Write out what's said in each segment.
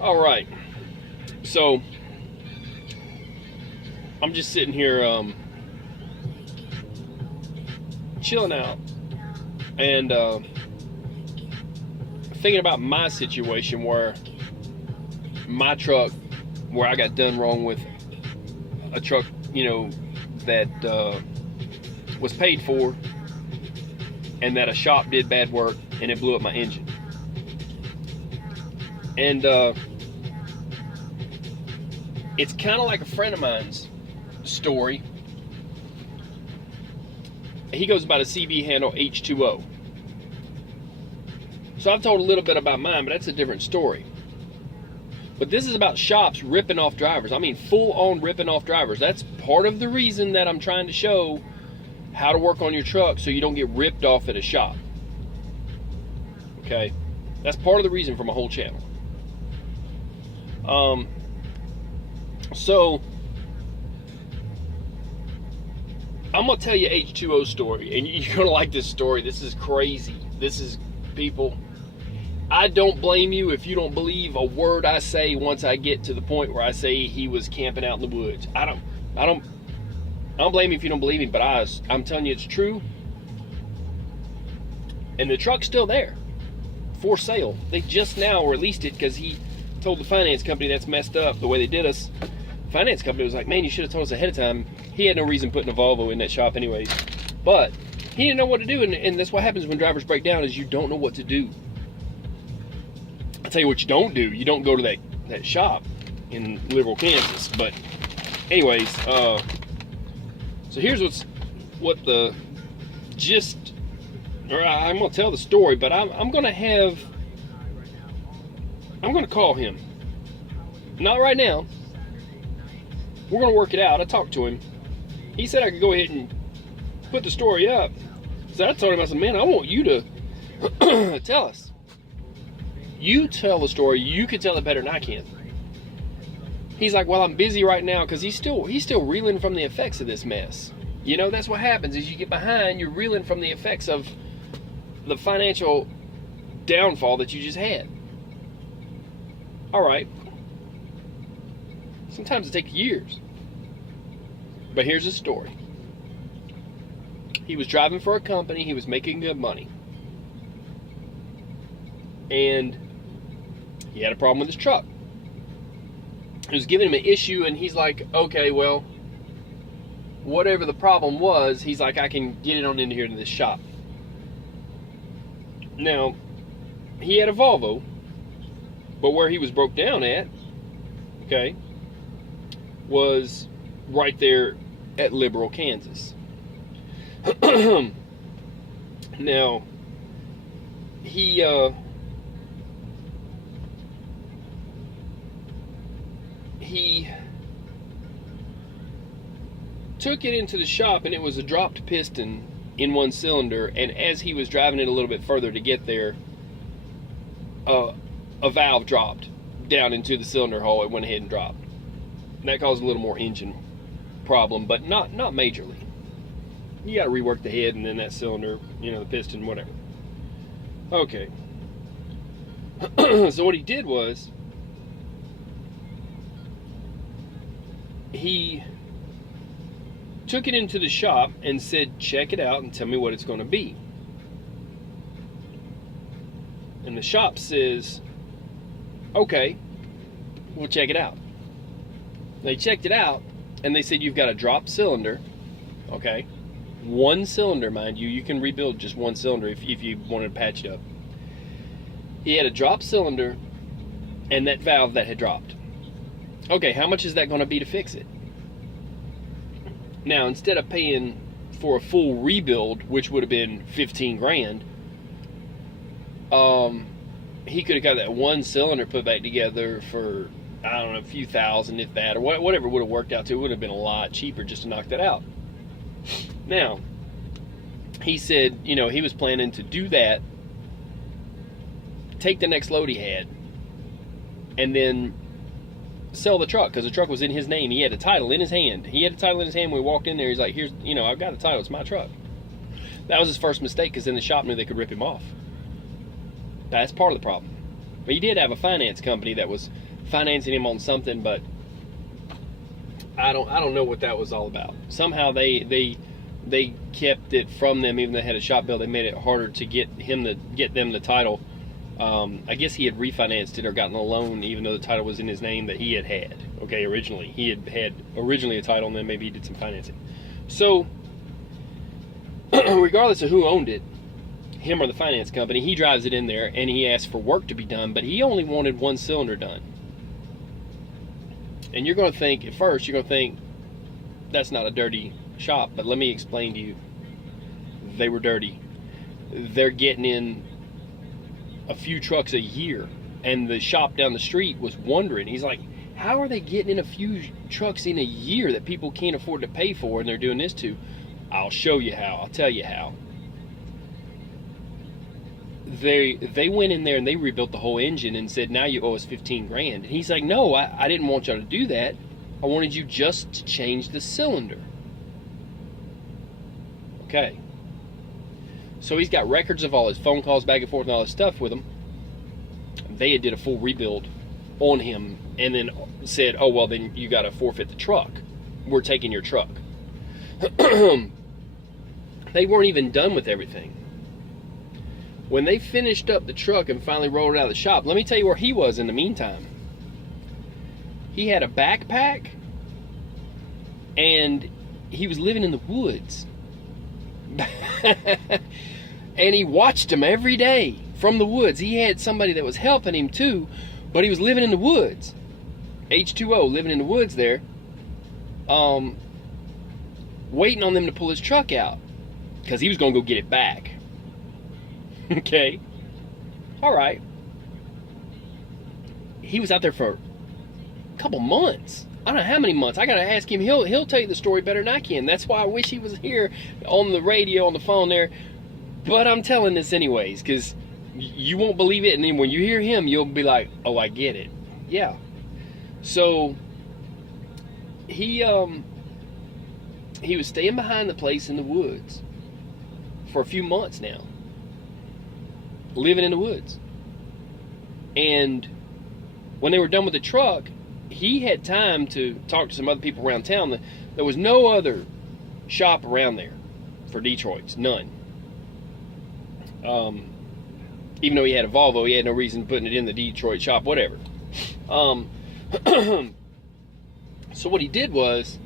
All right, so I'm just sitting here chilling out and thinking about my situation where my truck, where I got done wrong with a truck, that was paid for, and that a shop did bad work and it blew up my engine. And it's kind of like a friend of mine's story. He goes by the CB handle H2O. So I've told a little bit about mine, but that's a different story. But this is about shops ripping off drivers. I mean, full-on ripping off drivers. That's part of the reason that I'm trying to show how to work on your truck so you don't get ripped off at a shop. Okay? That's part of the reason for my whole channel. So I'm gonna tell you H2O's story, and you're gonna like this story. This is crazy. This is, people, I don't blame you if you don't believe a word I say once I get to the point where I say he was camping out in the woods. I don't blame you if you don't believe me, but I'm telling you it's true. And the truck's still there for sale. They just now released it because he told the finance company that's messed up the way they did us. The finance company was like, man, you should have told us ahead of time. He had no reason putting a Volvo in that shop anyways. But he didn't know what to do, and that's what happens when drivers break down, is you don't know what to do. I'll tell you what you don't do. You don't go to that shop in Liberal, Kansas. But anyways, so here's what the gist, or I'm going to tell the story, but I'm going to call him. Not right now. We're going to work it out. I talked to him. He said I could go ahead and put the story up. So I told him, I said, man, I want you to tell us. You tell the story. You can tell it better than I can. He's like, well, I'm busy right now, because he's still reeling from the effects of this mess. That's what happens is you get behind, you're reeling from the effects of the financial downfall that you just had. All right. Sometimes it takes years. But here's the story. He was driving for a company. He was making good money. And he had a problem with his truck. It was giving him an issue, and he's like, okay, well, whatever the problem was, he's like, I can get it on into here to this shop. Now, he had a Volvo, but where he was broke down at, okay, was right there at Liberal, Kansas. Now, he took it into the shop, and it was a dropped piston in one cylinder, and as he was driving it a little bit further to get there, a valve dropped down into the cylinder hole. It went ahead and dropped. And that caused a little more engine problem, but not majorly. You got to rework the head and then that cylinder, the piston, whatever. Okay. So what he did was, he took it into the shop and said, check it out and tell me what it's going to be. And the shop says, okay, we'll check it out. They checked it out, and they said, you've got a dropped cylinder. Okay, one cylinder, mind you. You can rebuild just one cylinder if you wanted to patch it up. He had a dropped cylinder and that valve that had dropped. Okay, how much is that going to be to fix it? Now, instead of paying for a full rebuild, which would have been 15 grand, he could have got that one cylinder put back together for, I don't know, a few thousand, if that, or whatever it would have worked out to. It would have been a lot cheaper just to knock that out. Now, he said, he was planning to do that, take the next load he had, and then sell the truck, because the truck was in his name. He had a title in his hand. When we walked in there. He's like, here's, I've got a title. It's my truck. That was his first mistake, because then the shop knew they could rip him off. That's part of the problem. He did have a finance company that was financing him on something, but I don't know what that was all about. Somehow they kept it from them, even though they had a shop bill. They made it harder to get them the title. I guess he had refinanced it or gotten a loan, even though the title was in his name that he had. Okay, originally he had originally a title, and then maybe he did some financing. So, regardless of who owned it, him or the finance company, he drives it in there and he asks for work to be done, but he only wanted one cylinder done. And you're going to think, at first, you're going to think that's not a dirty shop, but let me explain to you. They were dirty. They're getting in a few trucks a year, and the shop down the street was wondering. He's like, how are they getting in a few trucks in a year that people can't afford to pay for, and they're doing this too? I'll show you how. I'll tell you how. They went in there and they rebuilt the whole engine and said, now you owe us 15 grand. And he's like, no, I didn't want y'all to do that. I wanted you just to change the cylinder. Okay. So he's got records of all his phone calls back and forth and all this stuff with him. They had did a full rebuild on him and then said, oh, well, then you got to forfeit the truck. We're taking your truck. They weren't even done with everything. When they finished up the truck and finally rolled it out of the shop, let me tell you where he was in the meantime. He had a backpack and he was living in the woods. And he watched them every day from the woods. He had somebody that was helping him too, but he was living in the woods. H2O, living in the woods there, waiting on them to pull his truck out because he was going to go get it back. Okay. All right. He was out there for a couple months. I don't know how many months. I got to ask him. He'll tell you the story better than I can. That's why I wish he was here on the radio, on the phone there. But I'm telling this anyways, because you won't believe it. And then when you hear him, you'll be like, oh, I get it. Yeah. So he was staying behind the place in the woods for a few months now. Living in the woods. And when they were done with the truck, he had time to talk to some other people around town. There was no other shop around there for Detroit's, none. Even though he had a Volvo, he had no reason putting it in the Detroit shop, whatever. So what he did was,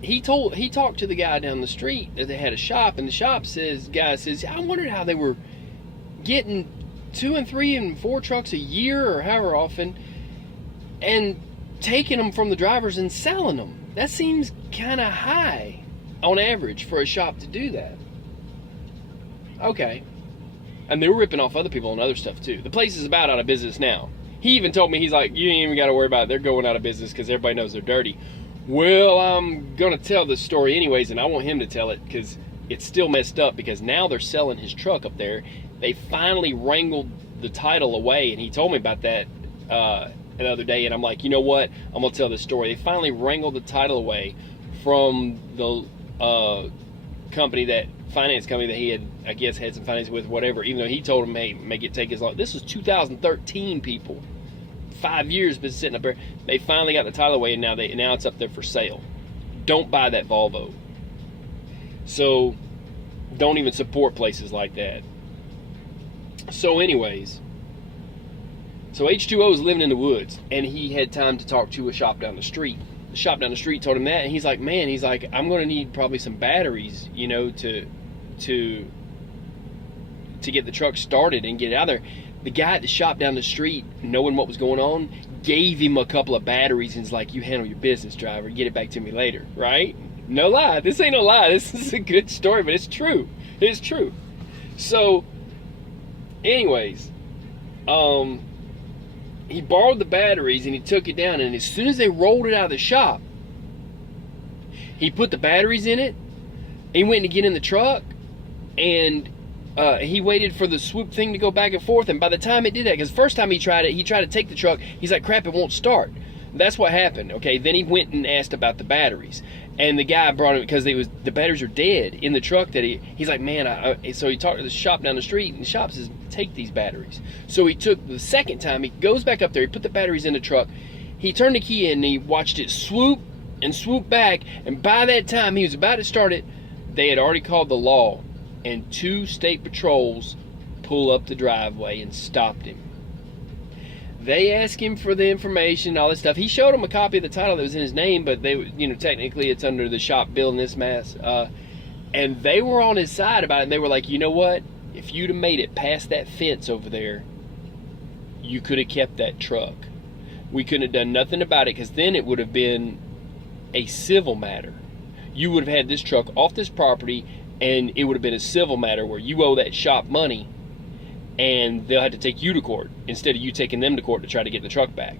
he talked to the guy down the street that they had a shop, and the shop guy says, I wondered how they were getting 2 and 3 and 4 trucks a year or however often and taking them from the drivers and selling them. That seems kind of high on average for a shop to do that. Okay. And they were ripping off other people on other stuff too. The place is about out of business now. He even told me, he's like, you ain't even got to worry about it. They're going out of business because everybody knows they're dirty. Well, I'm going to tell the story anyways, and I want him to tell it because it's still messed up, because now they're selling his truck up there. They finally wrangled the title away, and he told me about that the other day, and I'm like, you know what? I'm going to tell this story. They finally wrangled the title away from the finance company that he had, I guess, had some finance with, whatever, even though he told him, hey, make it take as long. This was 2013, people. 5 years been sitting up there. They finally got the title away, and now it's up there for sale. Don't buy that Volvo. So don't even support places like that. So anyways, so H2O's living in the woods, and he had time to talk to a shop down the street. The shop down the street told him that, and he's like, man, I'm going to need probably some batteries, to get the truck started and get it out there. The guy at the shop down the street, knowing what was going on, gave him a couple of batteries and was like, you handle your business, driver. Get it back to me later, right? No lie. This ain't no lie. This is a good story, but it's true. It's true. So, anyways, he borrowed the batteries and he took it down, and as soon as they rolled it out of the shop, he put the batteries in it. He went to get in the truck, and he waited for the swoop thing to go back and forth, and by the time it did that, because first time he tried to take the truck, he's like, crap, it won't start. That's what happened, okay? Then he went and asked about the batteries, And the guy brought him because the batteries are dead in the truck that he's like, man, so he talked to the shop down the street, and the shop says, take these batteries. So he took the second time, he goes back up there, he put the batteries in the truck, he turned the key in, and he watched it swoop and swoop back, and by that time he was about to start it, they had already called the law, and 2 state patrols pull up the driveway and stopped him. They asked him for the information, all this stuff. He showed them a copy of the title that was in his name, but they, technically it's under the shop building this mess. And they were on his side about it. And they were like, you know what? If you'd have made it past that fence over there, you could have kept that truck. We couldn't have done nothing about it, because then it would have been a civil matter. You would have had this truck off this property, and it would have been a civil matter where you owe that shop money, and they'll have to take you to court instead of you taking them to court to try to get the truck back.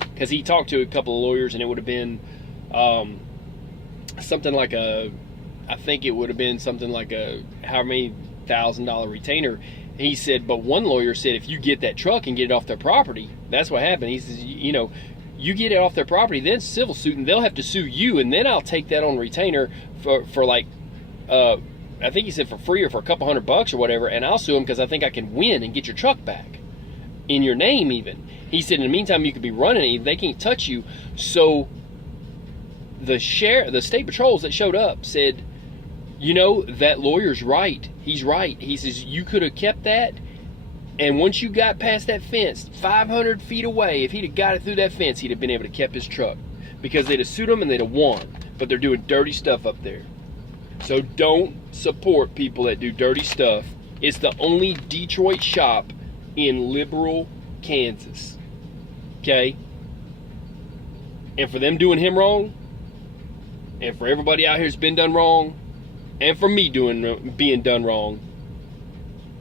Because he talked to a couple of lawyers, and it would have been something like I think it would have been something like a however many $1,000 retainer. And he said, but one lawyer said, if you get that truck and get it off their property, that's what happened. He says, you get it off their property, then civil suit, and they'll have to sue you, and then I'll take that on retainer for like I think he said for free or for a couple $100 or whatever, and I'll sue him because I think I can win and get your truck back in your name even. He said in the meantime you could be running it, they can't touch you. So the state patrols that showed up said, that lawyer's right. He's right. He says you could have kept that, and once you got past that fence 500 feet away, if he'd have got it through that fence, he'd have been able to keep his truck, because they'd have sued him and they'd have won. But they're doing dirty stuff up there. So don't support people that do dirty stuff. It's the only Detroit shop in liberal Kansas. Okay? And for them doing him wrong, and for everybody out here that's been done wrong, and for me being done wrong,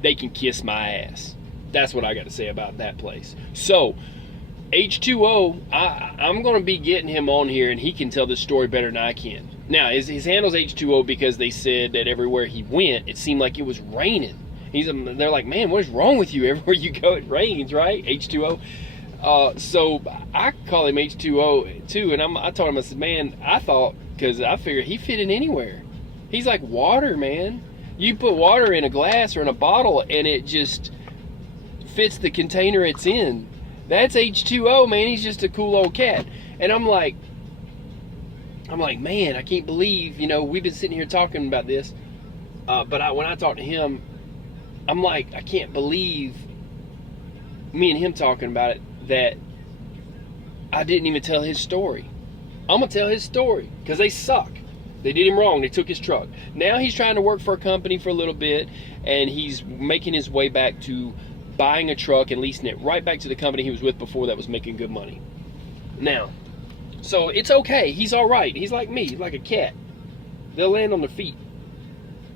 they can kiss my ass. That's what I got to say about that place. So, H2O, I'm going to be getting him on here, and he can tell this story better than I can. Now, his handle's H2O because they said that everywhere he went, it seemed like it was raining. They're like, man, what is wrong with you? Everywhere you go, it rains, right? H2O. So I call him H2O too, and I told him, I said, man, I thought, because I figured he fit in anywhere. He's like water, man. You put water in a glass or in a bottle, and it just fits the container it's in. That's H2O, man. He's just a cool old cat. And I'm like, man, I can't believe, we've been sitting here talking about this. But when I talked to him, I'm like, I can't believe me and him talking about it, that I didn't even tell his story. I'm going to tell his story, because they suck. They did him wrong. They took his truck. Now he's trying to work for a company for a little bit, and he's making his way back to buying a truck and leasing it right back to the company he was with before that was making good money. Now, so it's okay. He's all right. He's like me. He's like a cat. They'll land on their feet.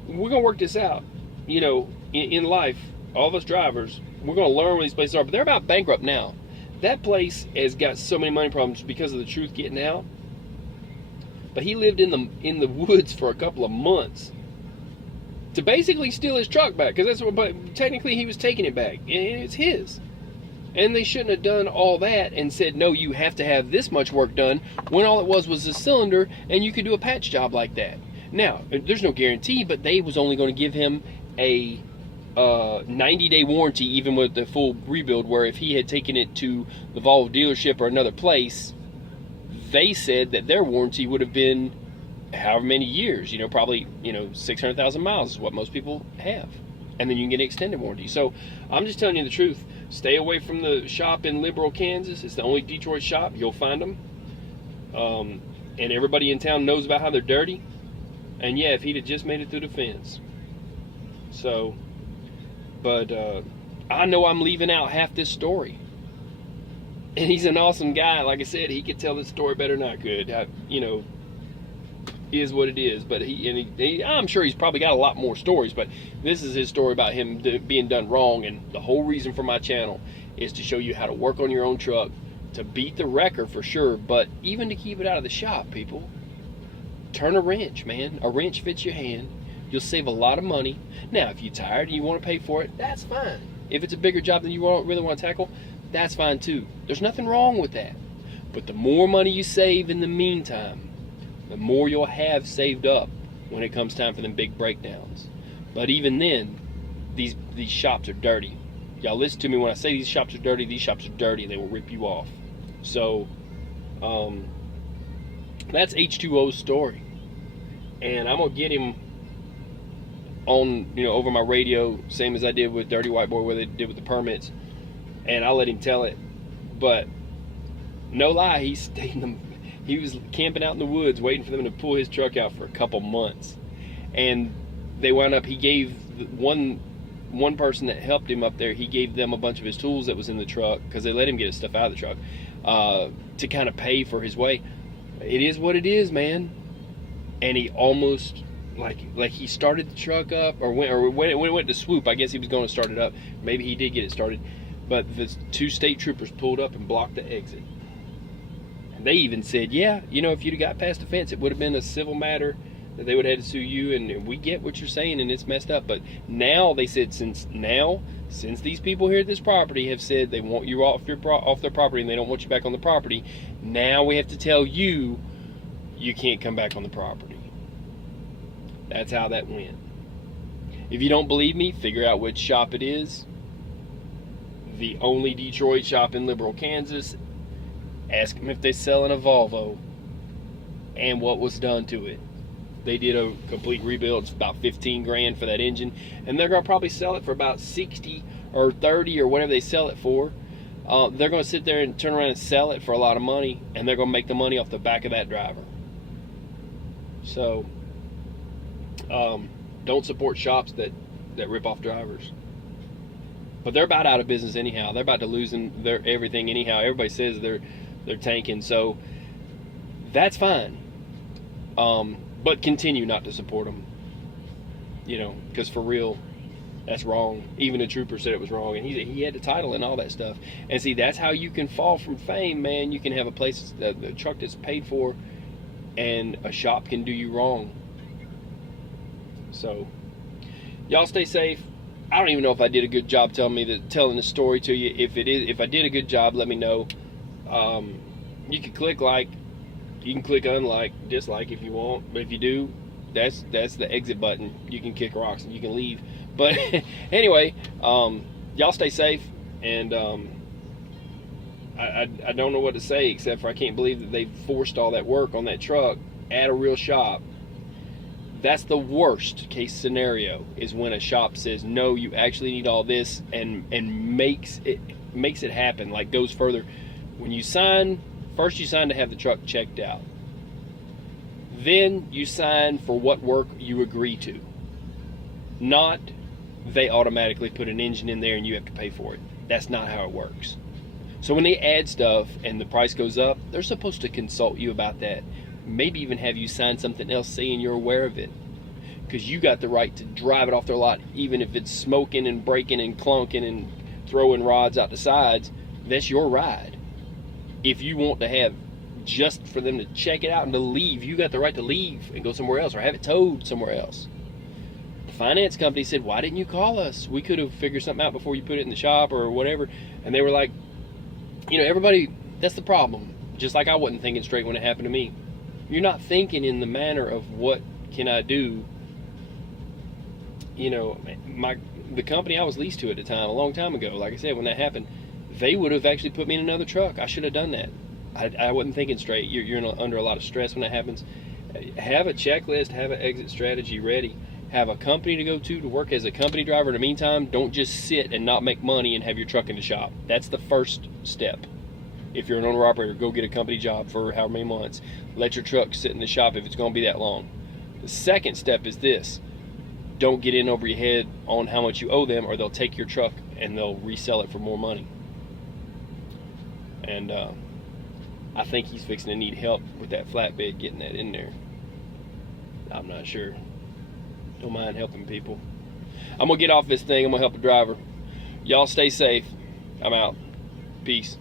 We're going to work this out. In life, all of us drivers, we're going to learn where these places are. But they're about bankrupt now. That place has got so many money problems because of the truth getting out. But he lived in the woods for a couple of months to basically steal his truck back, because that's what. But technically, he was taking it back, and it's his. And they shouldn't have done all that and said, no, you have to have this much work done, when all it was a cylinder, and you could do a patch job like that. Now, there's no guarantee, but they was only going to give him a 90-day warranty, even with the full rebuild, where if he had taken it to the Volvo dealership or another place, they said that their warranty would have been however many years, probably, 600,000 miles is what most people have. And then you can get an extended warranty. So I'm just telling you the truth. Stay away from the shop in Liberal, Kansas. It's the only Detroit shop. You'll find them. And everybody in town knows about how they're dirty. And yeah, if he'd have just made it through the fence. So, but I know I'm leaving out half this story. And he's an awesome guy. Like I said, he could tell this story better than I could. Is what it is. But I'm sure he's probably got a lot more stories. But this is his story about him being done wrong. And the whole reason for my channel is to show you how to work on your own truck, to beat the wrecker for sure, but even to keep it out of the shop, people. Turn a wrench, man. A wrench fits your hand. You'll save a lot of money. Now, if you're tired and you want to pay for it, that's fine. If it's a bigger job than you really want to tackle, that's fine too. There's nothing wrong with that. But the more money you save in the meantime, the more you'll have saved up when it comes time for them big breakdowns. But even then, these shops are dirty. Y'all listen to me when I say these shops are dirty. These shops are dirty. They will rip you off. So, that's H2O's story. And I'm going to get him on, over my radio, same as I did with Dirty White Boy, where they did with the permits. And I'll let him tell it. But no lie, he was camping out in the woods waiting for them to pull his truck out for a couple months. And they wound up, he gave one person that helped him up there, he gave them a bunch of his tools that was in the truck, because they let him get his stuff out of the truck, to kind of pay for his way. It is what it is, man. And he almost, like he started the truck up, or when it went to swoop, I guess he was going to start it up. Maybe he did get it started. But the 2 state troopers pulled up and blocked the exit. And they even said, yeah, if you'd have got past the fence, it would have been a civil matter that they would have had to sue you, and we get what you're saying, and it's messed up. But now, they said, since these people here at this property have said they want you off their property and they don't want you back on the property, now we have to tell you can't come back on the property. That's how that went. If you don't believe me, figure out which shop it is. The only Detroit shop in Liberal, Kansas. Ask them if they're selling a Volvo and what was done to it. They did a complete rebuild. It's about 15 grand for that engine, and they're going to probably sell it for about 60 or 30 or whatever they sell it for. They're going to sit there and turn around and sell it for a lot of money, and they're going to make the money off the back of that driver. So don't support shops that rip off drivers. But they're about out of business anyhow. They're about to lose their everything anyhow. Everybody says they're tanking, so that's fine. But continue not to support them. Because for real, that's wrong. Even the trooper said it was wrong, and he had the title and all that stuff. And see, that's how you can fall from fame, man. You can have a place, the truck that's paid for, and a shop can do you wrong. So, y'all stay safe. I don't even know if I did a good job telling the story to you. If I did a good job, let me know. You can click like, you can click unlike, dislike if you want. But if you do, that's the exit button. You can kick rocks and you can leave. But anyway, y'all stay safe. And I don't know what to say, except for I can't believe that they forced all that work on that truck at a real shop. That's the worst case scenario, is when a shop says, no, you actually need all this, and makes it happen, like goes further. When you sign, first you sign to have the truck checked out. Then you sign for what work you agree to. Not they automatically put an engine in there and you have to pay for it. That's not how it works. So when they add stuff and the price goes up, they're supposed to consult you about that. Maybe even have you sign something else saying you're aware of it, because you got the right to drive it off their lot, even if it's smoking and breaking and clunking and throwing rods out the sides. That's your ride. If you want to have just for them to check it out and to leave, you got the right to leave and go somewhere else, or have it towed somewhere else. The finance company said, why didn't you call us? We could have figured something out before you put it in the shop or whatever. And they were like, everybody, that's the problem. Just like I wasn't thinking straight when it happened to me. You're not thinking in the manner of what can I do. The company I was leased to at the time, a long time ago, like I said, when that happened, they would have actually put me in another truck. I should have done that. I wasn't thinking straight. You're under a lot of stress when that happens. Have a checklist, have an exit strategy ready. Have a company to go to work as a company driver. In the meantime, don't just sit and not make money and have your truck in the shop. That's the first step. If you're an owner-operator, go get a company job for however many months. Let your truck sit in the shop if it's going to be that long. The second step is this. Don't get in over your head on how much you owe them, or they'll take your truck and they'll resell it for more money. And I think he's fixing to need help with that flatbed, getting that in there. I'm not sure. Don't mind helping people. I'm going to get off this thing. I'm going to help the driver. Y'all stay safe. I'm out. Peace.